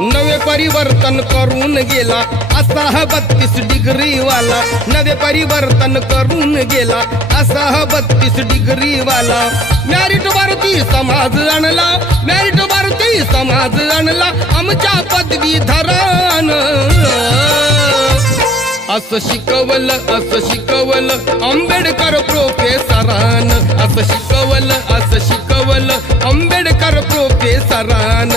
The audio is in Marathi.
नवे परिवर्तन करून गेला असा हा 32 डिग्री वाला, नवे परिवर्तन करून गेला असा हा 32 डिग्री वाला। मॅरिट वरती समाज आणला, मॅरिट वरती समाज आणला आमच्या पदवीधरान। असं शिकवलं आंबेडकर प्रोफेसरान, असं शिकवलं आंबेडकर प्रोफेसरान।